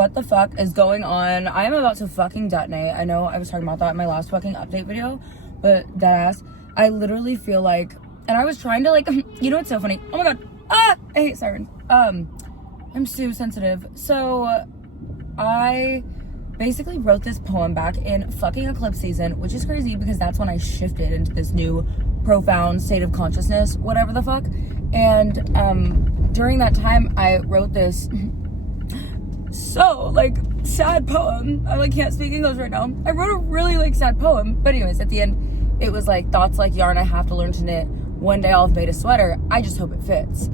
What the fuck is going on? I am about to fucking detonate. I know I was talking about that in my last fucking update video, but deadass, I literally feel like, and I was trying to like, you know what's so funny? Oh my god, I hate sirens. I'm so sensitive. So I basically wrote this poem back in fucking eclipse season, which is crazy because that's when I shifted into this new profound state of consciousness, whatever the fuck. And during that time, I wrote this so like sad poem. I like can't speak English right now. I wrote a really like sad poem, but anyways, at the end it was like, thoughts like yarn I have to learn to knit. One day I'll have made a sweater, I just hope it fits.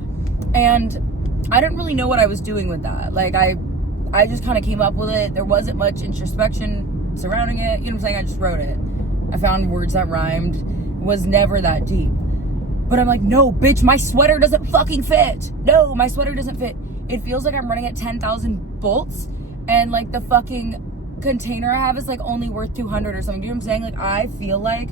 And I didn't really know what I was doing with that. Like I just kind of came up with it. There wasn't much introspection surrounding it, you know what I'm saying? I just wrote it. I found words that rhymed. It was never that deep. But I'm like, no bitch, my sweater doesn't fucking fit. No, my sweater doesn't fit. It feels like I'm running at 10,000 bolts and like the fucking container I have is like only worth 200 or something. You know what I'm saying? Like I feel like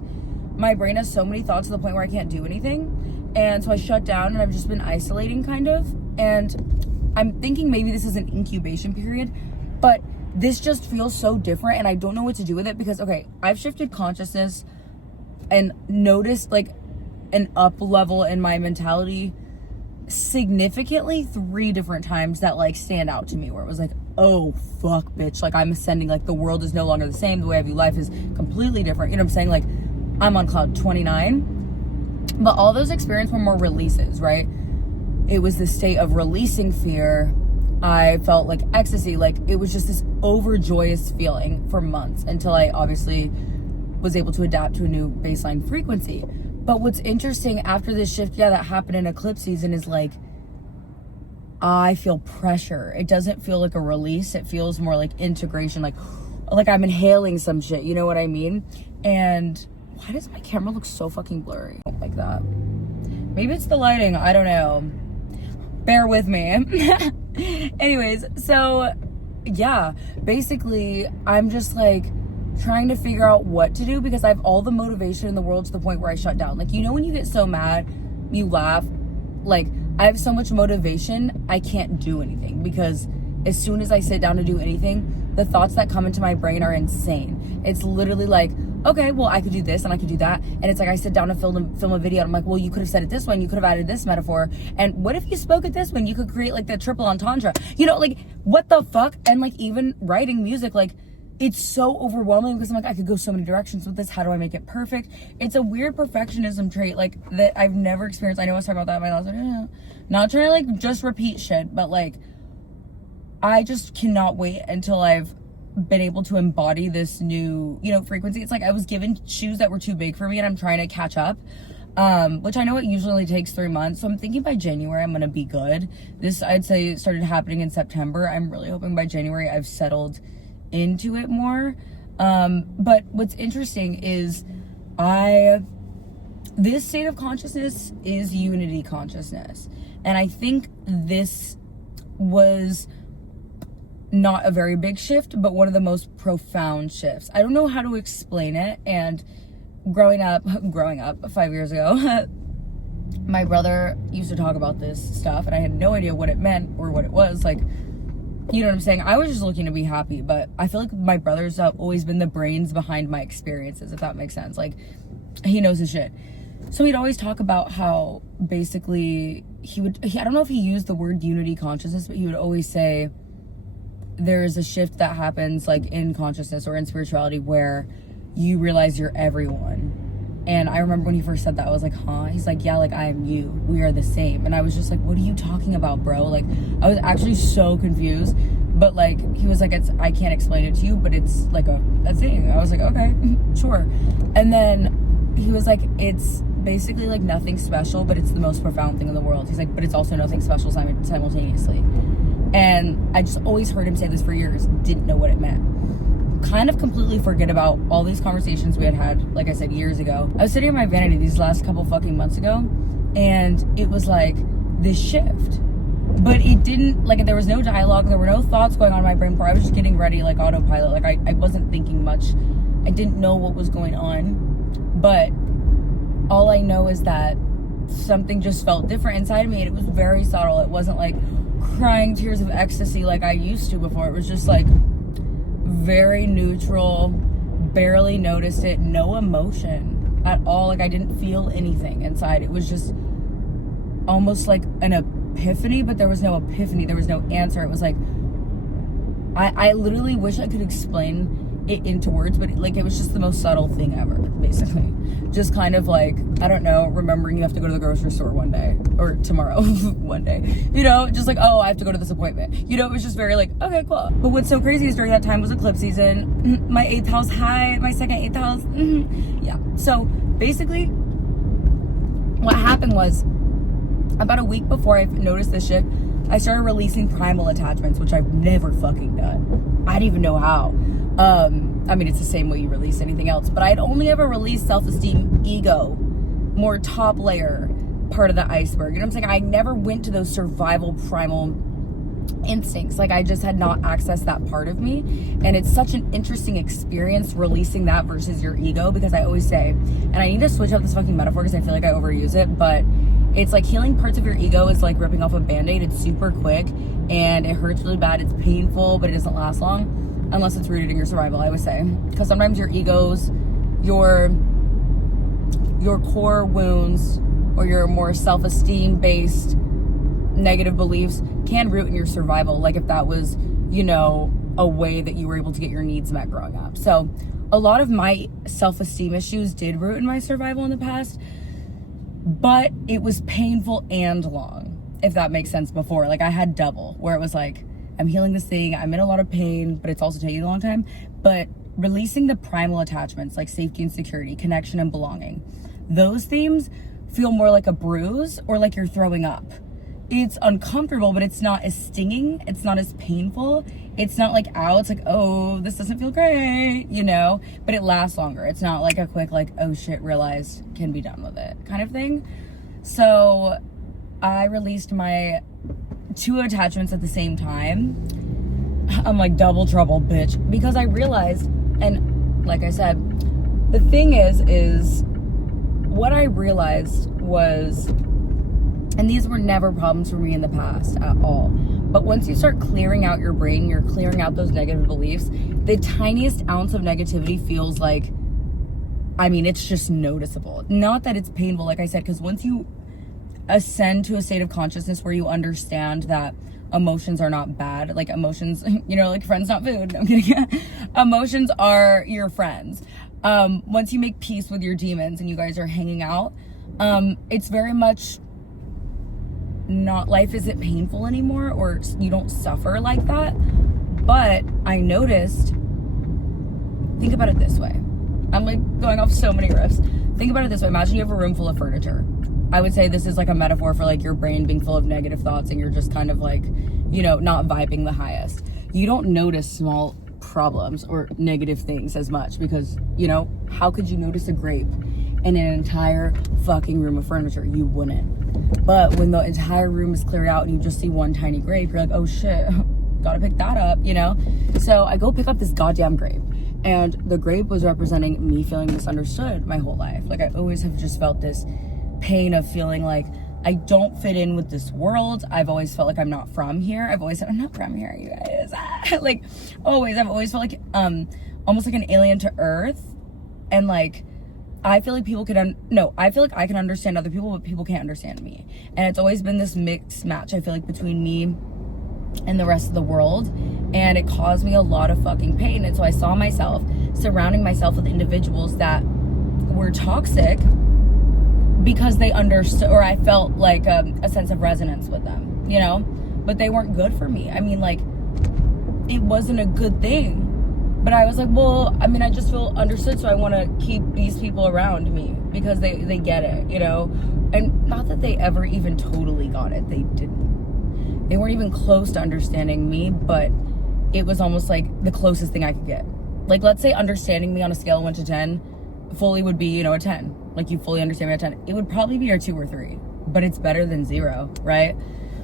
my brain has so many thoughts to the point where I can't do anything. And so I shut down and I've just been isolating kind of. And I'm thinking maybe this is an incubation period, but this just feels so different and I don't know what to do with it because, okay, I've shifted consciousness and noticed like an up level in my mentality significantly 3 different times that like stand out to me where it was like, oh fuck bitch, like I'm ascending, like the world is no longer the same, the way I view life is completely different, you know what I'm saying? Like I'm on cloud 29. But all those experiences were more releases, right? It was the state of releasing fear. I felt like ecstasy, like it was just this overjoyous feeling for months until I obviously was able to adapt to a new baseline frequency. But what's interesting after this shift, that happened in eclipse season, is like, I feel pressure. It doesn't feel like a release. It feels more like integration, like I'm inhaling some shit, you know what I mean? And why does my camera look so fucking blurry like that? Maybe it's the lighting, I don't know. Bear with me. Anyways, so yeah, basically I'm just like trying to figure out what to do because I have all the motivation in the world to the point where I shut down. Like, you know when you get so mad, you laugh? Like, I have so much motivation, I can't do anything because as soon as I sit down to do anything, the thoughts that come into my brain are insane. It's literally like, okay, well, I could do this and I could do that. And it's like I sit down to film a video and I'm like, well, you could have said it this way and you could have added this metaphor. And what if you spoke it this way and you could create like the triple entendre? You know, like, what the fuck? And like even writing music, like, it's so overwhelming because I'm like, I could go so many directions with this. How do I make it perfect? It's a weird perfectionism trait like that I've never experienced. I know I was talking about that in my last video. Not trying to like just repeat shit, but like I just cannot wait until I've been able to embody this new, you know, frequency. It's like I was given shoes that were too big for me and I'm trying to catch up. Which I know it usually takes 3 months. So I'm thinking by January I'm gonna be good. This, I'd say, started happening in September. I'm really hoping by January I've settled into it more. But what's interesting is this state of consciousness is unity consciousness. And I think this was not a very big shift, but one of the most profound shifts. I don't know how to explain it. And growing up 5 years ago, my brother used to talk about this stuff and I had no idea what it meant or what it was. Like, you know what I'm saying? I was just looking to be happy, but I feel like my brother's always been the brains behind my experiences, if that makes sense. Like, he knows his shit. So he'd always talk about how basically I don't know if he used the word unity consciousness, but he would always say there's a shift that happens like in consciousness or in spirituality where you realize you're everyone. And I remember when he first said that, I was like, huh? He's like, yeah, like I am you. We are the same. And I was just like, what are you talking about, bro? Like, I was actually so confused. But like, he was like, I can't explain it to you, but it's like a thing. I was like, okay, sure. And then he was like, it's basically like nothing special, but it's the most profound thing in the world. He's like, but it's also nothing special simultaneously. And I just always heard him say this for years, didn't know what it meant. Kind of completely forget about all these conversations we had, like I said, years ago. I was sitting in my vanity these last couple fucking months ago, and it was like this shift. But it didn't, like, there was no dialogue, there were no thoughts going on in my brain before. I was just getting ready, like, autopilot. Like, I wasn't thinking much. I didn't know what was going on. But all I know is that something just felt different inside of me, and it was very subtle. It wasn't like crying tears of ecstasy like I used to before. It was just like very neutral, barely noticed it, no emotion at all. Like I didn't feel anything inside. It was just almost like an epiphany, but there was no epiphany. There was no answer. It was like, I literally wish I could explain it into words, but it was just the most subtle thing ever, basically. Just kind of like, I don't know, remembering you have to go to the grocery store one day, or tomorrow, one day, you know, just like, oh, I have to go to this appointment. You know, it was just very like, okay, cool. But what's so crazy is during that time was eclipse season, my 8th house high, my second 8th house, yeah. So basically, what happened was, about a week before I noticed this shift, I started releasing primal attachments, which I've never fucking done. I didn't even know how. I mean, it's the same way you release anything else, but I'd only ever released self-esteem, ego, more top layer part of the iceberg. You know what I'm saying? I never went to those survival primal instincts. Like I just had not accessed that part of me. And it's such an interesting experience releasing that versus your ego, because I always say, and I need to switch up this fucking metaphor because I feel like I overuse it, but it's like healing parts of your ego is like ripping off a band-aid. It's super quick and it hurts really bad. It's painful, but it doesn't last long unless it's rooted in your survival, I would say. Because sometimes your egos, your core wounds, or your more self-esteem based negative beliefs can root in your survival. Like if that was, you know, a way that you were able to get your needs met growing up. So a lot of my self-esteem issues did root in my survival in the past, but it was painful and long, if that makes sense. Before, like I had double, where it was like, I'm healing this thing, I'm in a lot of pain, but it's also taking a long time. But releasing the primal attachments like safety and security, connection and belonging, those themes feel more like a bruise or like you're throwing up. It's uncomfortable, but it's not as stinging, it's not as painful, it's not like, ow, it's like, oh, this doesn't feel great, you know, but it lasts longer. It's not like a quick, like, oh shit, realized, can be done with it kind of thing. So I released my 2 attachments at the same time. I'm like, double trouble, bitch, because I realized, and like I said, the thing is what I realized was, and these were never problems for me in the past at all, but once you start clearing out your brain, you're clearing out those negative beliefs, the tiniest ounce of negativity feels like, I mean, it's just noticeable. Not that it's painful, like I said, because once you ascend to a state of consciousness where you understand that emotions are not bad, like emotions, you know, like friends not food, no, I'm kidding. Emotions are your friends. Once you make peace with your demons and you guys are hanging out, it's very much not, life isn't painful anymore, or you don't suffer like that. But I noticed, think about it this way, I'm like going off so many riffs. Think about it this way, imagine you have a room full of furniture. I would say this is like a metaphor for like your brain being full of negative thoughts and you're just kind of like, you know, not vibing the highest. You don't notice small problems or negative things as much because, you know, how could you notice a grape in an entire fucking room of furniture? You wouldn't. But when the entire room is cleared out and you just see one tiny grape, you're like, oh shit, gotta pick that up, you know? So I go pick up this goddamn grape, and the grape was representing me feeling misunderstood my whole life. Like I always have just felt this pain of feeling like I don't fit in with this world. I've always felt like I'm not from here. I've always said, I'm not from here, you guys. Like always, I've always felt like almost like an alien to earth. And like, I feel like people could, I feel like I can understand other people, but people can't understand me. And it's always been this mixed match, I feel like, between me and the rest of the world. And it caused me a lot of fucking pain. And so I saw myself surrounding myself with individuals that were toxic because they understood, or I felt like a sense of resonance with them, you know? But they weren't good for me. I mean, like, it wasn't a good thing. But I was like, well, I mean, I just feel understood, so I want to keep these people around me because they get it, you know? And not that they ever even totally got it. They didn't. They weren't even close to understanding me, but it was almost like the closest thing I could get. Like, let's say understanding me on a scale of 1 to 10 fully would be, you know, a 10. Like, you fully understand me at 10. It would probably be a 2 or 3, but it's better than 0, right?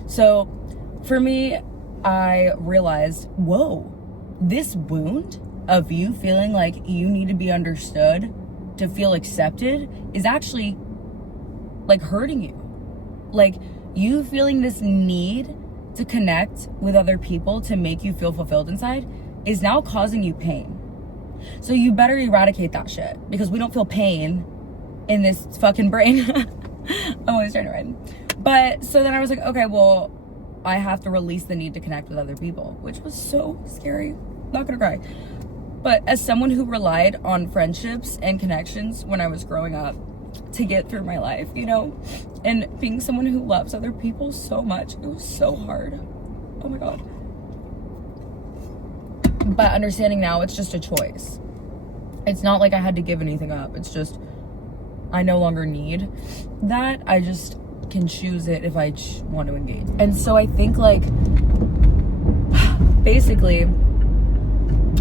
So for me, I realized, whoa, this wound of you feeling like you need to be understood to feel accepted is actually like hurting you. Like, you feeling this need to connect with other people to make you feel fulfilled inside is now causing you pain. So you better eradicate that shit, because we don't feel pain in this fucking brain. I'm always trying to rhyme. But so then I was like, okay, well, I have to release the need to connect with other people, which was so scary. Not gonna cry. But as someone who relied on friendships and connections when I was growing up to get through my life, you know, and being someone who loves other people so much, it was so hard. Oh my God. But understanding now, it's just a choice. It's not like I had to give anything up. It's just, I no longer need that. I just can choose it if I want to engage. And so I think, like, basically,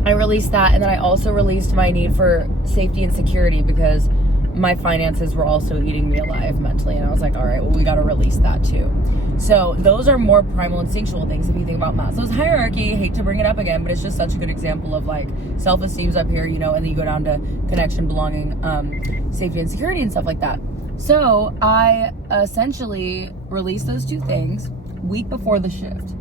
I released that, and then I also released my need for safety and security, because my finances were also eating me alive mentally, and I was like, all right, well, we got to release that too. So those are more primal instinctual things if you think about Maslow's hierarchy. I hate to bring it up again, but it's just such a good example of, like, self-esteem's up here, you know, and then you go down to connection, belonging, safety and security and stuff like that. So I essentially released those two things week before the shift.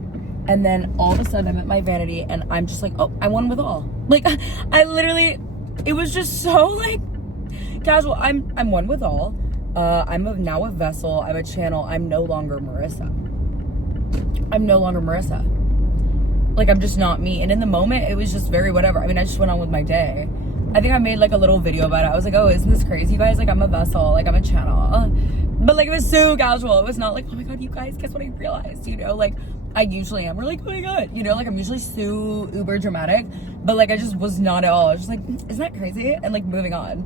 And then all of a sudden I'm at my vanity and I'm just like, oh, I'm one with all. Like, I literally, it was just so, like, casual. I'm one with all. I'm now a vessel. I'm a channel. I'm no longer Marissa. Like, I'm just not me. And in the moment, it was just very whatever. I mean, I just went on with my day. I think I made, like, a little video about it. I was like, oh, isn't this crazy, you guys? Like, I'm a vessel. Like, I'm a channel. But, like, it was so casual. It was not like, oh my God, you guys, guess what I realized? You know, like, I usually am. We're like, oh my God, you know, like, I'm usually so uber dramatic, but, like, I just was not at all. I was just like, isn't that crazy? And, like, moving on.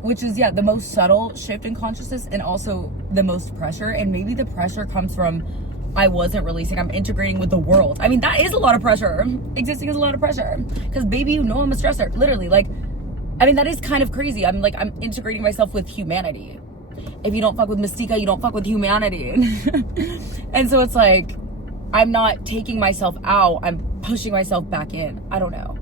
Which is, yeah, the most subtle shift in consciousness, and also the most pressure. And maybe the pressure comes from, I wasn't releasing, I'm integrating with the world. I mean, that is a lot of pressure. Existing is a lot of pressure. Because, baby, you know I'm a stressor. Literally, like, I mean, that is kind of crazy. I'm integrating myself with humanity. If you don't fuck with Mystica, you don't fuck with humanity. And so it's like, I'm not taking myself out, I'm pushing myself back in. I don't know.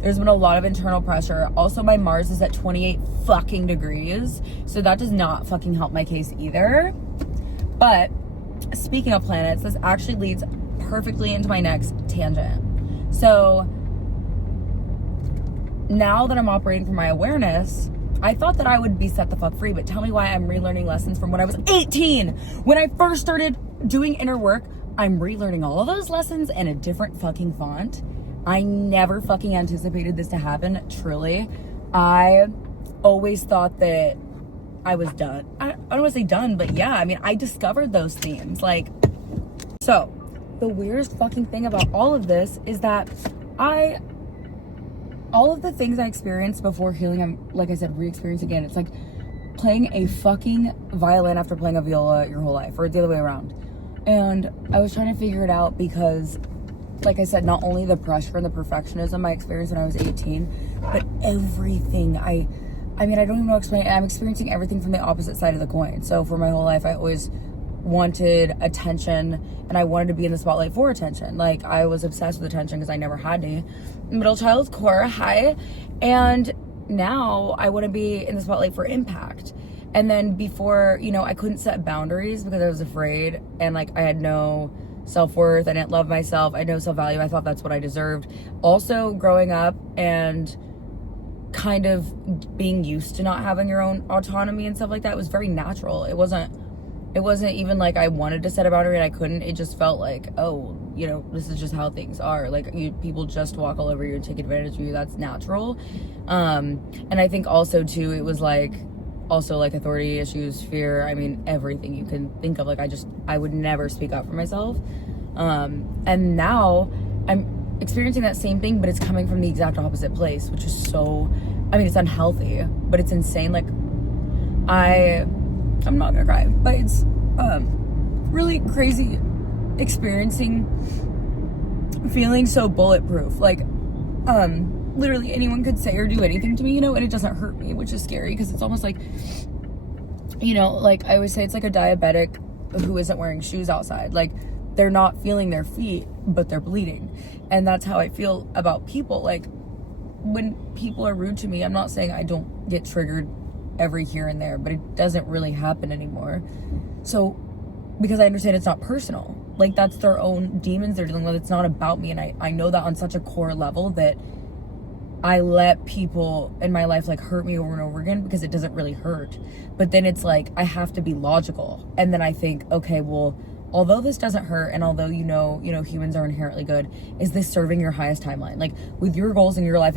There's been a lot of internal pressure. Also, my Mars is at 28 fucking degrees. So that does not fucking help my case either. But speaking of planets, this actually leads perfectly into my next tangent. So now that I'm operating from my awareness, I thought that I would be set the fuck free, but tell me why I'm relearning lessons from when I was 18. When I first started doing inner work, I'm relearning all of those lessons in a different fucking font. I never fucking anticipated this to happen, truly. I always thought that I was done. I don't want to say done, but yeah, I mean, I discovered those themes. Like, so the weirdest fucking thing about all of this is that all of the things I experienced before healing, I'm, like I said, re-experiencing again. It's like playing a fucking violin after playing a viola your whole life, or the other way around. And I was trying to figure it out because, like I said, not only the pressure and the perfectionism I experienced when I was 18, but everything. I mean, I don't even know how to explain it. I'm experiencing everything from the opposite side of the coin. So for my whole life, I always wanted attention, and I wanted to be in the spotlight for attention. Like, I was obsessed with attention because I never had any. Middle child core, hi. And now I want to be in the spotlight for impact. And then before, you know, I couldn't set boundaries because I was afraid, and, like, I had no self-worth. I didn't love myself. I had no self-value. I thought that's what I deserved. Also, growing up and kind of being used to not having your own autonomy and stuff like that was very natural. It wasn't even like I wanted to set a boundary and I couldn't. It just felt like, oh, you know, this is just how things are. Like, people just walk all over you and take advantage of you. That's natural. And I think also too, it was like, also like authority issues, fear. I mean, everything you can think of. Like, I would never speak up for myself. And now I'm experiencing that same thing, but it's coming from the exact opposite place, which is so, I mean, it's unhealthy, but it's insane. Like, I'm not gonna cry, but it's really crazy experiencing feeling so bulletproof. Like, literally anyone could say or do anything to me, you know, and it doesn't hurt me, which is scary because it's almost like, you know, like I always say, it's like a diabetic who isn't wearing shoes outside. Like, they're not feeling their feet, but they're bleeding. And that's how I feel about people. Like, when people are rude to me, I'm not saying I don't get triggered every here and there, but it doesn't really happen anymore. So, because I understand it's not personal. Like, that's their own demons they're dealing with. It's not about me. And I know that on such a core level that I let people in my life like hurt me over and over again because it doesn't really hurt. But then it's like, I have to be logical. And then I think, okay, well, although this doesn't hurt, and although you know, humans are inherently good, is this serving your highest timeline? Like, with your goals in your life,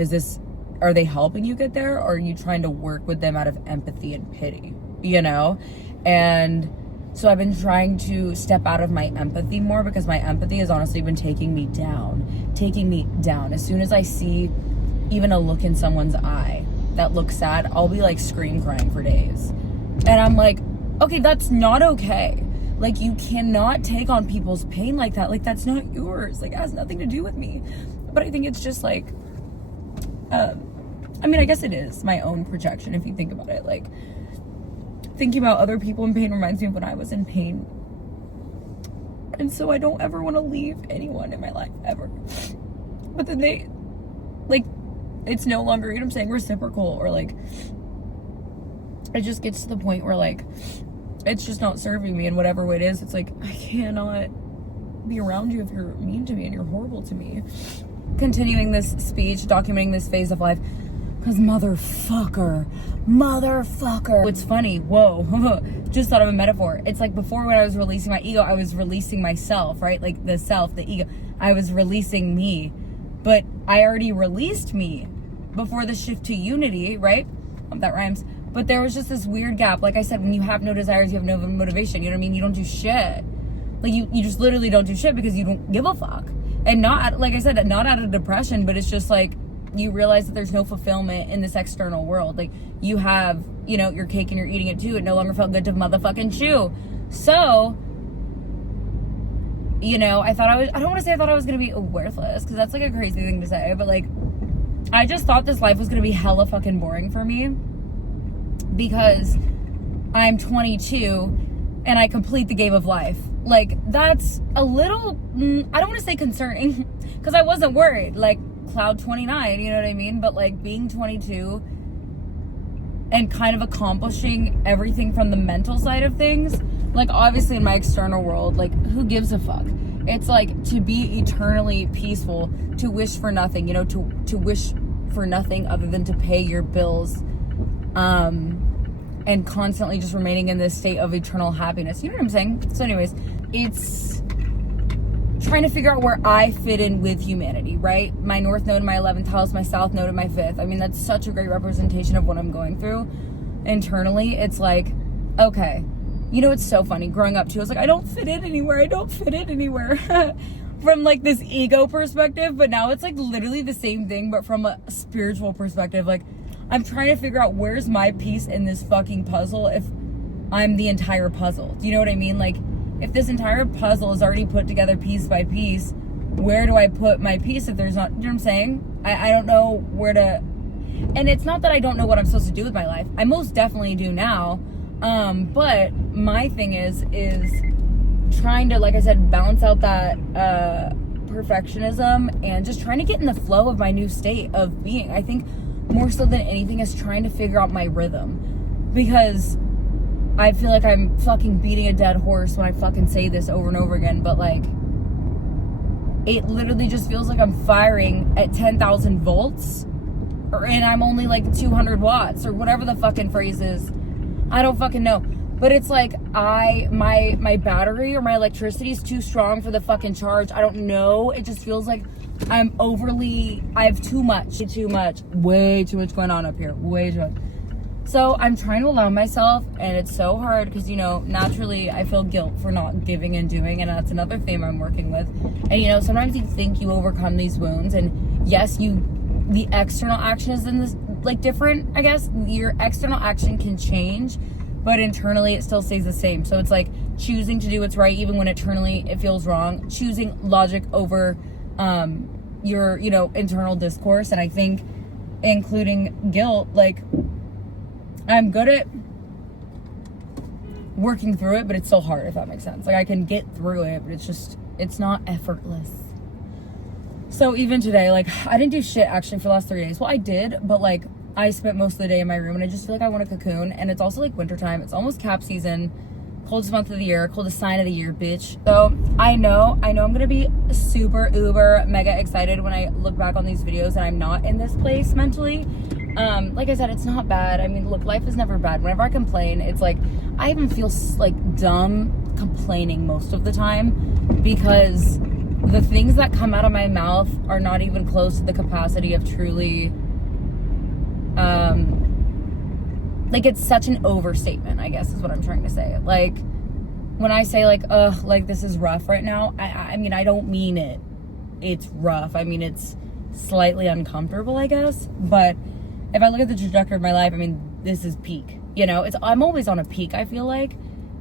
are they helping you get there? Or are you trying to work with them out of empathy and pity, And so I've been trying to step out of my empathy more, because my empathy has honestly been taking me down. As soon as I see even a look in someone's eye that looks sad, I'll be like scream crying for days. And I'm like, okay, that's not okay. Like, you cannot take on people's pain like that. Like, that's not yours. Like, it has nothing to do with me. But I think it's just like, I guess it is my own projection if you think about it. Like, thinking about other people in pain reminds me of when I was in pain. And so I don't ever want to leave anyone in my life, ever. But then it's no longer, reciprocal, or like, it just gets to the point where like, it's just not serving me in whatever way it is. It's like, I cannot be around you if you're mean to me and you're horrible to me. Continuing this speech, documenting this phase of life, because motherfucker. It's funny, whoa, just thought of a metaphor. It's like, before, when I was releasing my ego, I was releasing myself, right? Like, the self, the ego, I was releasing me. But I already released me before the shift to unity, right? That rhymes. But there was just this weird gap. Like I said, when you have no desires, you have no motivation. You know what I mean? You don't do shit. Like, you just literally don't do shit because you don't give a fuck. And not, like I said, not out of depression, but it's just like, you realize that there's no fulfillment in this external world. Like, you have, your cake and you're eating it too. It no longer felt good to motherfucking chew. So, I don't want to say I thought I was going to be worthless, because that's like a crazy thing to say, but like, I just thought this life was going to be hella fucking boring for me, because I'm 22 and I complete the game of life. Like, that's a little, I don't want to say concerning, because I wasn't worried, like cloud 29, you know what I mean? But like, being 22 and kind of accomplishing everything from the mental side of things, like, obviously in my external world, like, who gives a fuck? It's like, to be eternally peaceful, to wish for nothing, to wish for nothing other than to pay your bills, and constantly just remaining in this state of eternal happiness. You know what I'm saying? So anyways, it's trying to figure out where I fit in with humanity, right? My North Node in my 11th house, my South Node in my 5th. I mean, that's such a great representation of what I'm going through internally. It's like, okay, it's so funny. Growing up too, I was like, I don't fit in anywhere. From like this ego perspective, but now it's like literally the same thing, but from a spiritual perspective. Like, I'm trying to figure out where's my piece in this fucking puzzle if I'm the entire puzzle. Do you know what I mean? Like, if this entire puzzle is already put together piece by piece, where do I put my piece if there's not, you know what I'm saying? I don't know where to, and it's not that I don't know what I'm supposed to do with my life. I most definitely do now. But my thing is trying to, like I said, balance out that, perfectionism, and just trying to get in the flow of my new state of being. I think more so than anything is trying to figure out my rhythm, because I feel like I'm fucking beating a dead horse when I fucking say this over and over again, but like, it literally just feels like I'm firing at 10,000 volts, and I'm only like 200 watts, or whatever the fucking phrase is. I don't fucking know. But it's like, my battery or my electricity is too strong for the fucking charge. I don't know. It just feels like I have too much, way too much going on up here. Way too much. So I'm trying to allow myself, and it's so hard because, naturally I feel guilt for not giving and doing, and that's another theme I'm working with. And, sometimes you think you overcome these wounds, and yes, the external action is in this, like, different, I guess. Your external action can change, but internally it still stays the same. So it's like choosing to do what's right even when internally it feels wrong, choosing logic over your, internal discourse. And I think including guilt, like, I'm good at working through it, but it's still hard, if that makes sense. Like, I can get through it, but it's not effortless. So even today, like, I didn't do shit actually for the last 3 days. Well, I did, but like, I spent most of the day in my room and I just feel like I want a cocoon. And it's also like wintertime. It's almost cap season. Coldest month of the year, coldest sign of the year, bitch. So I know I'm gonna be super uber mega excited when I look back on these videos and I'm not in this place mentally. Like I said, it's not bad. I mean, look, life is never bad. Whenever I complain, it's like I even feel like dumb complaining most of the time, because the things that come out of my mouth are not even close to the capacity of truly like, it's such an overstatement, I guess is what I'm trying to say. Like, when I say like, ugh, like this is rough right now, I mean, I don't mean it. It's rough. I mean, it's slightly uncomfortable, I guess. But if I look at the trajectory of my life, I mean, this is peak. You know, I'm always on a peak, I feel like.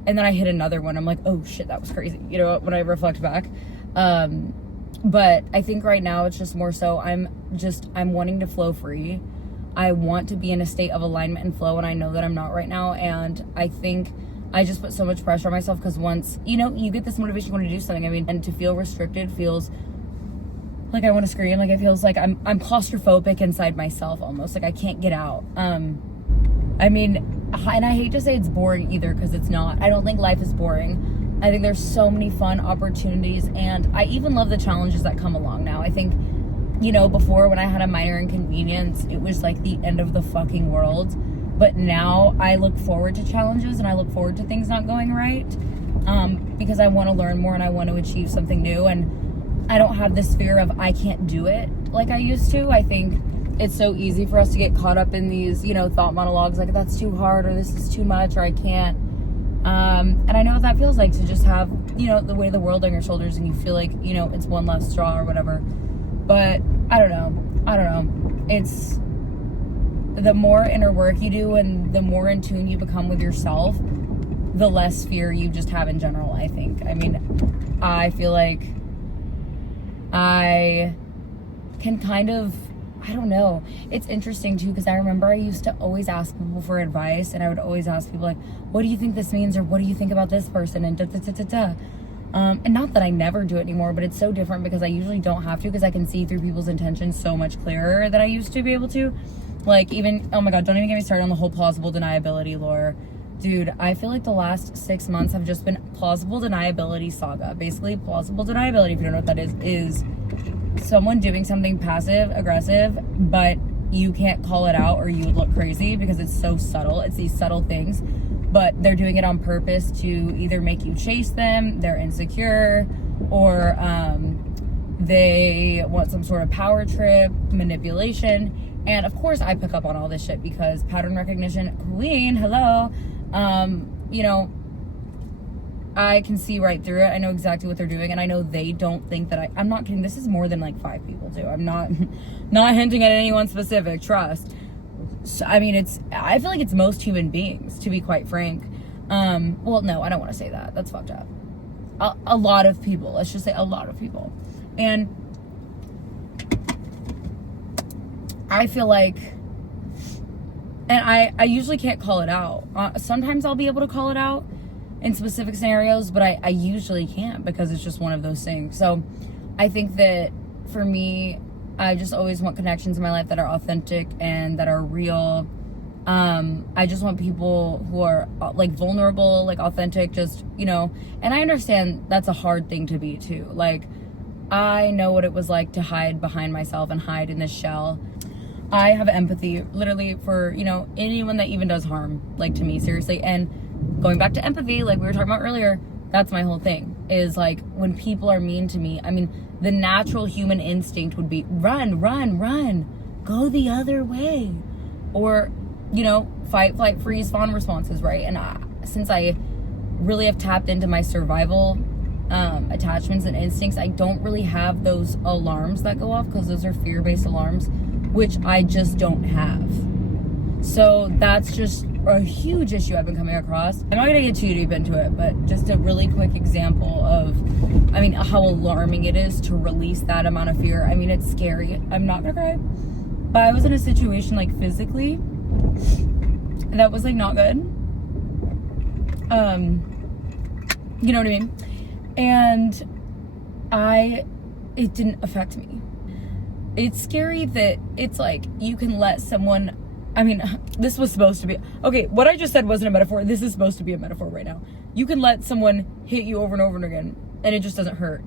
And then I hit another one. I'm like, oh shit, that was crazy. You know, when I reflect back. But I think right now it's just more so I'm wanting to flow free. I want to be in a state of alignment and flow, and I know that I'm not right now. And I think I just put so much pressure on myself, because once, you know, you get this motivation, you want to do something. I mean, and to feel restricted feels like I want to scream. Like, it feels like I'm claustrophobic inside myself almost. Like I can't get out. I mean, and I hate to say it's boring either, because it's not. I don't think life is boring. I think there's so many fun opportunities, and I even love the challenges that come along now. I think, you know, before when I had a minor inconvenience, it was like the end of the fucking world. But now I look forward to challenges and I look forward to things not going right, because I want to learn more and I want to achieve something new. And I don't have this fear of I can't do it like I used to. I think it's so easy for us to get caught up in these, you know, thought monologues like that's too hard or this is too much or I can't. And I know what that feels like, to just have, you know, the weight of the world on your shoulders and you feel like, you know, it's one less straw or whatever. But I don't know. It's the more inner work you do and the more in tune you become with yourself, the less fear you just have in general, I think. I mean, I feel like I can kind of, I don't know. It's interesting too, because I remember I used to always ask people for advice, and I would always ask people like, what do you think this means? Or what do you think about this person? And da-da-da-da-da. And not that I never do it anymore, but it's so different because I usually don't have to, because I can see through people's intentions so much clearer than I used to be able to. Like, even, oh my God, don't even get me started on the whole plausible deniability lore. Dude, I feel like the last 6 months have just been plausible deniability saga. Basically, plausible deniability, if you don't know what that is someone doing something passive aggressive, but you can't call it out or you would look crazy because it's so subtle. It's these subtle things, but they're doing it on purpose to either make you chase them, they're insecure, or they want some sort of power trip, manipulation. And of course I pick up on all this shit because pattern recognition queen, hello. You know, I can see right through it. I know exactly what they're doing, and I know they don't think that I'm not kidding. This is more than like 5 people too. I'm not hinting at anyone specific, trust. So, I mean, I feel like it's most human beings, to be quite frank. Well, no, I don't want to say that. That's fucked up. A lot of people, let's just say a lot of people. And I feel like, and I usually can't call it out. Sometimes I'll be able to call it out in specific scenarios, but I usually can't because it's just one of those things. So I think that for me, I just always want connections in my life that are authentic and that are real. I just want people who are like vulnerable, like authentic, just, you know, and I understand that's a hard thing to be too. Like, I know what it was like to hide behind myself and hide in this shell. I have empathy literally for, you know, anyone that even does harm, like, to me, seriously. And going back to empathy, like we were talking about earlier, that's my whole thing, is like when people are mean to me, I mean, the natural human instinct would be run, go the other way, or, you know, fight, flight, freeze, fawn responses, right? And since I really have tapped into my survival attachments and instincts, I don't really have those alarms that go off, because those are fear-based alarms, which I just don't have. So that's just a huge issue I've been coming across. I'm not gonna get too deep into it, but just a really quick example of, I mean, how alarming it is to release that amount of fear. I mean, it's scary. I'm not gonna cry, but I was in a situation, like, physically that was, like, not good. You know what I mean? And it didn't affect me. It's scary that it's like you can let someone I mean, this was supposed to be, okay, what I just said wasn't a metaphor. This is supposed to be a metaphor right now. You can let someone hit you over and over and again, and it just doesn't hurt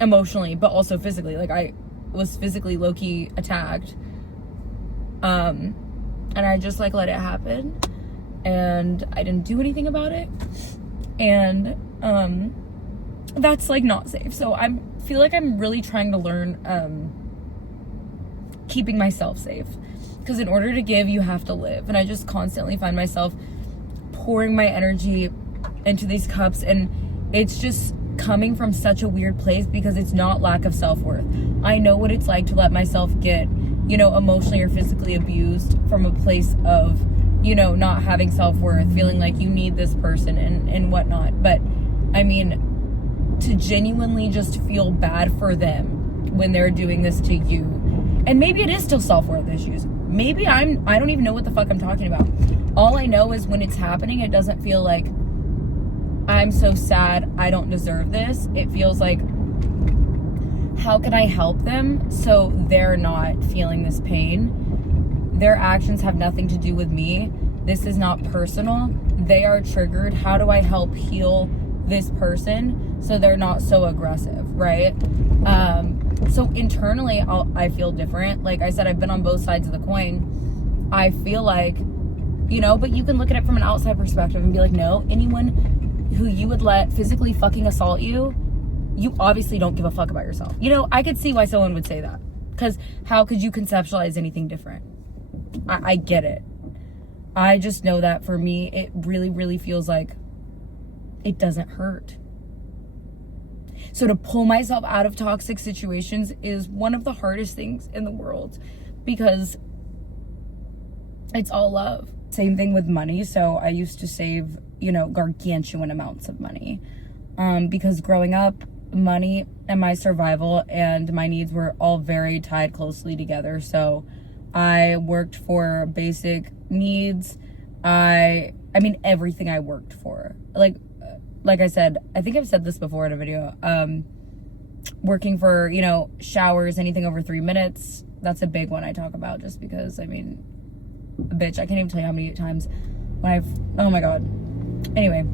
emotionally, but also physically. Like, I was physically low-key attacked. And I just, like, let it happen. And I didn't do anything about it. And, that's, like, not safe. So I feel like I'm really trying to learn, keeping myself safe. Because in order to give, you have to live. And I just constantly find myself pouring my energy into these cups. And it's just coming from such a weird place because it's not lack of self-worth. I know what it's like to let myself get, you know, emotionally or physically abused from a place of, you know, not having self-worth, feeling like you need this person and whatnot. But, I mean, to genuinely just feel bad for them when they're doing this to you. And maybe it is still self-worth issues. Maybe I don't even know what the fuck I'm talking about. All I know is when it's happening, it doesn't feel like I'm so sad, I don't deserve this. It feels like, how can I help them so they're not feeling this pain? Their actions have nothing to do with me. This is not personal. They are triggered. How do I help heal this person so they're not so aggressive, right? So internally, I feel different. Like I said, I've been on both sides of the coin. I feel like, you know, but you can look at it from an outside perspective and be like, no, anyone who you would let physically fucking assault you, you obviously don't give a fuck about yourself. You know, I could see why someone would say that. Because how could you conceptualize anything different? I get it. I just know that for me, it really, really feels like it doesn't hurt. So to pull myself out of toxic situations is one of the hardest things in the world because it's all love. Same thing with money. So I used to save, you know, gargantuan amounts of money because growing up, money and my survival and my needs were all very tied closely together. So I worked for basic needs. I mean, everything I worked for. Like I said, I think I've said this before in a video, working for, you know, showers, anything over 3 minutes. That's a big one I talk about just because, I mean, bitch, I can't even tell you how many times when oh my God. Anyway,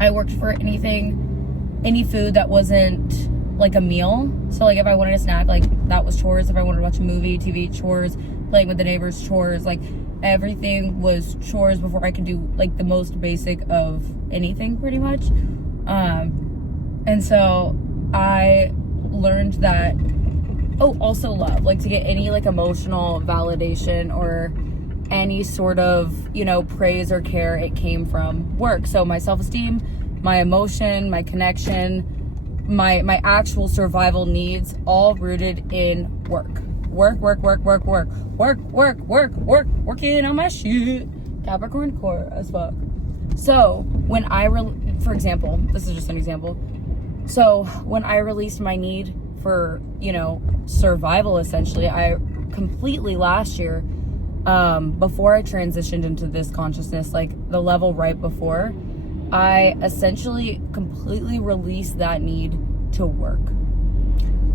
I worked for any food that wasn't like a meal. So like if I wanted a snack, like that was chores. If I wanted to watch a movie, TV, chores, playing with the neighbors, chores, like everything was chores before I could do like the most basic of anything pretty much. And so I learned that, also love, like to get any like emotional validation or any sort of, you know, praise or care, it came from work. So my self-esteem, my emotion, my connection, my actual survival needs, all rooted in work. Working on my shit. Capricorn core as fuck. So when for example, this is just an example. So when I released my need for, you know, survival, essentially, I completely last year, before I transitioned into this consciousness, like the level right before, I essentially completely released that need to work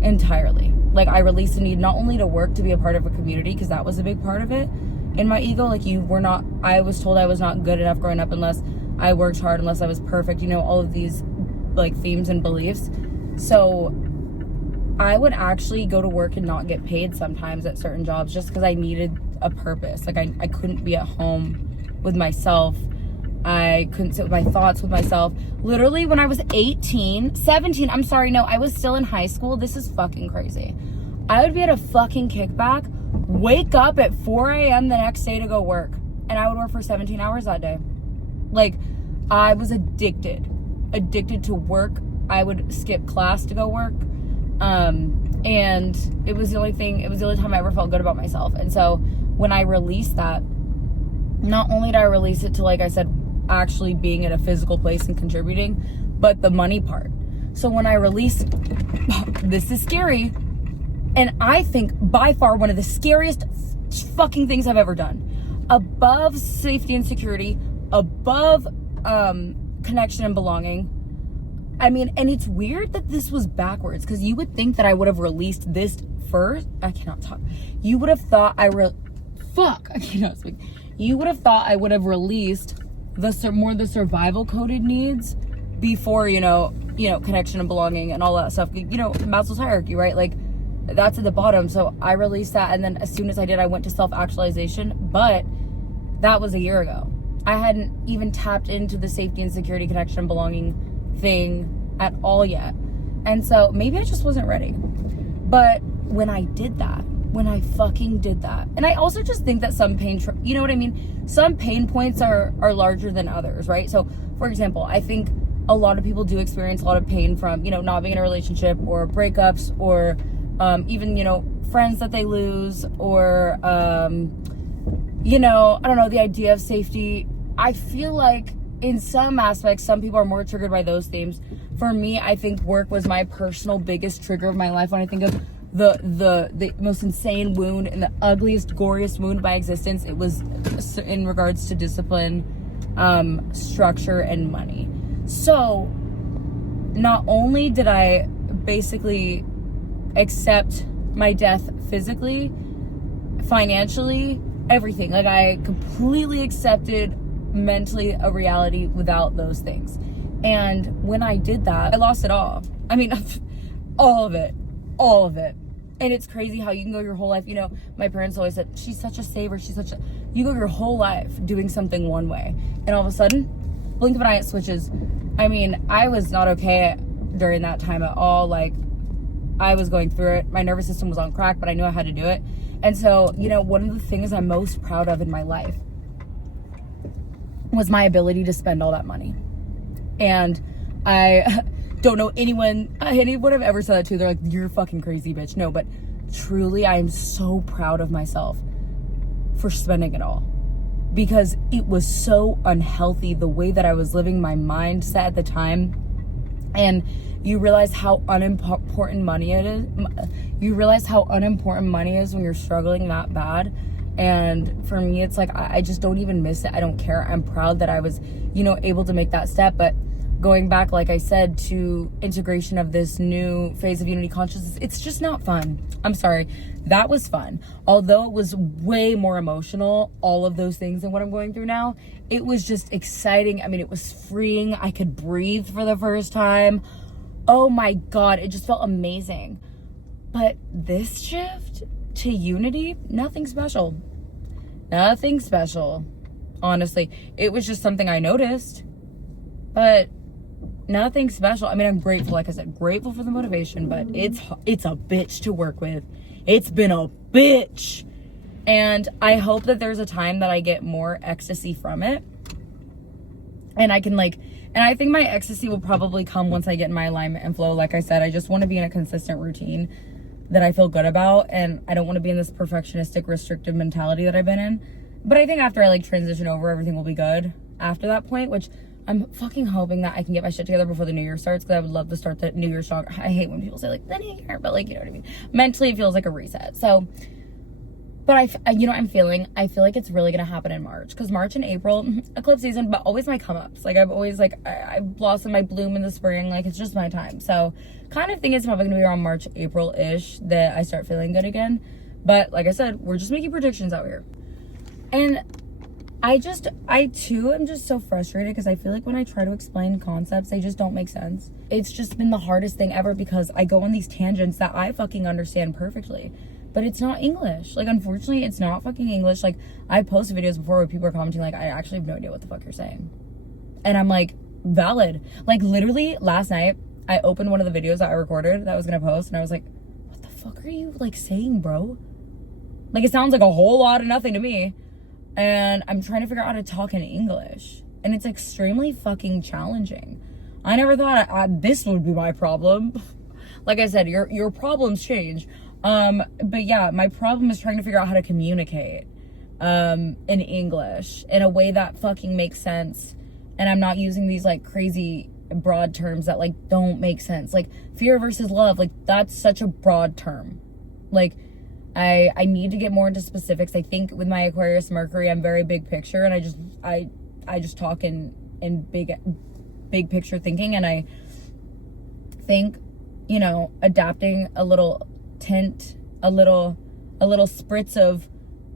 entirely. Like I released the need not only to work, to be a part of a community, because that was a big part of it in my ego. Like I was told I was not good enough growing up unless I worked hard, unless I was perfect, you know, all of these like themes and beliefs. So I would actually go to work and not get paid sometimes at certain jobs just because I needed a purpose. Like I couldn't be at home with myself. I couldn't sit with my thoughts with myself. Literally when I was 17, I was still in high school. This is fucking crazy. I would be at a fucking kickback, wake up at 4 a.m. the next day to go work. And I would work for 17 hours that day. Like I was addicted to work. I would skip class to go work. And it was the only time I ever felt good about myself. And so when I released that, not only did I release it to, like I said, actually being in a physical place and contributing, but the money part. So when I released, this is scary, and I think by far one of the scariest fucking things I've ever done, above safety and security, above connection and belonging. I mean, and it's weird that this was backwards, because you would think that I would have released this first. I cannot talk. You would have thought fuck, I cannot speak. You would have thought I would have released the survival coded needs before, connection and belonging and all that stuff. Maslow's hierarchy, right? Like, that's at the bottom. So I released that, and then as soon as I did, I went to self-actualization. But that was a year ago. I hadn't even tapped into the safety and security, connection and belonging thing at all yet. And so maybe I just wasn't ready. But when I did that, when I fucking did that, and I also just think that some pain, you know what I mean? Some pain points are larger than others, right? So, for example, I think a lot of people do experience a lot of pain from, not being in a relationship, or breakups, or even, friends that they lose, or, I don't know, the idea of safety. I feel like in some aspects, some people are more triggered by those themes. For me, I think work was my personal biggest trigger of my life. When I think of the most insane wound and the ugliest, goriest wound of my existence, it was in regards to discipline, structure, and money. So not only did I basically accept my death physically, financially, everything, like I completely accepted mentally a reality without those things. And when I did that, I lost it all. I mean, all of it. And it's crazy how you can go your whole life, my parents always said, she's such a saver, you go your whole life doing something one way, and all of a sudden, blink of an eye, it switches. I mean, I was not okay during that time at all. Like, I was going through it. My nervous system was on crack, but I knew I had to do it. And so, one of the things I'm most proud of in my life was my ability to spend all that money. And I don't know anyone I've ever said that to. They're like, you're fucking crazy, bitch. No, but truly, I am so proud of myself for spending it all. Because it was so unhealthy, the way that I was living, my mindset at the time. And you realize how unimportant money it is. You realize how unimportant money is when you're struggling that bad. And for me, it's like, I just don't even miss it. I don't care. I'm proud that I was, able to make that step. But going back, like I said, to integration of this new phase of unity consciousness, it's just not fun. I'm sorry. That was fun. Although it was way more emotional, all of those things than what I'm going through now, it was just exciting. I mean, it was freeing. I could breathe for the first time. Oh my God, it just felt amazing. But this shift to unity, nothing special. Nothing special. Honestly, it was just something I noticed. But nothing special. I mean, I'm grateful, like I said, grateful for the motivation, but it's a bitch to work with. It's been a bitch. And I hope that there's a time that I get more ecstasy from it. And I can and I think my ecstasy will probably come once I get in my alignment and flow. Like I said, I just want to be in a consistent routine that I feel good about. And I don't want to be in this perfectionistic, restrictive mentality that I've been in. But I think after I transition over, everything will be good after that point, which I'm fucking hoping that I can get my shit together before the new year starts, because I would love to start the new year strong. I hate when people say the new year, but you know what I mean? Mentally, it feels like a reset. So, but I feel like it's really going to happen in March, because March and April, eclipse season, but always my come ups. I've always I blossom, I bloom in the spring. It's just my time. So kind of think it's probably going to be around March, April-ish that I start feeling good again. But like I said, we're just making predictions out here. And I too am just so frustrated, because I feel like when I try to explain concepts, they just don't make sense. It's just been the hardest thing ever, because I go on these tangents that I fucking understand perfectly, but it's not English. Unfortunately, it's not fucking English. I posted videos before where people are commenting I actually have no idea what the fuck you're saying. And I'm valid. Literally last night, I opened one of the videos that I recorded that I was gonna post, and I was like, what the fuck are you saying, bro? It sounds like a whole lot of nothing to me. And I'm trying to figure out how to talk in English. And it's extremely fucking challenging. I never thought this would be my problem. Like I said, your problems change. But yeah, my problem is trying to figure out how to communicate in English in a way that fucking makes sense. And I'm not using these crazy broad terms that don't make sense. Fear versus love, that's such a broad term. I need to get more into specifics. I think with my Aquarius Mercury, I'm very big picture, and I just talk in big picture thinking. And I think, adapting a little tint, a little spritz of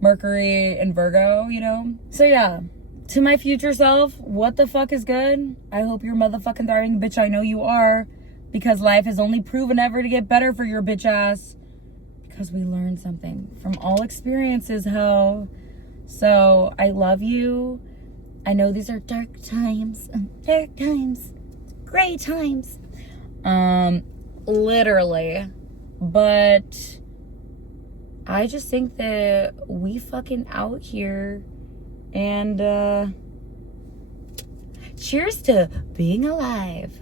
Mercury and Virgo, you know? So yeah, to my future self, what the fuck is good? I hope you're motherfucking thriving, bitch. I know you are, because life has only proven ever to get better for your bitch ass, because we learned something from all experiences, ho. So I love you. I know these are dark times, gray times, literally, but I just think that we fucking out here, and cheers to being alive.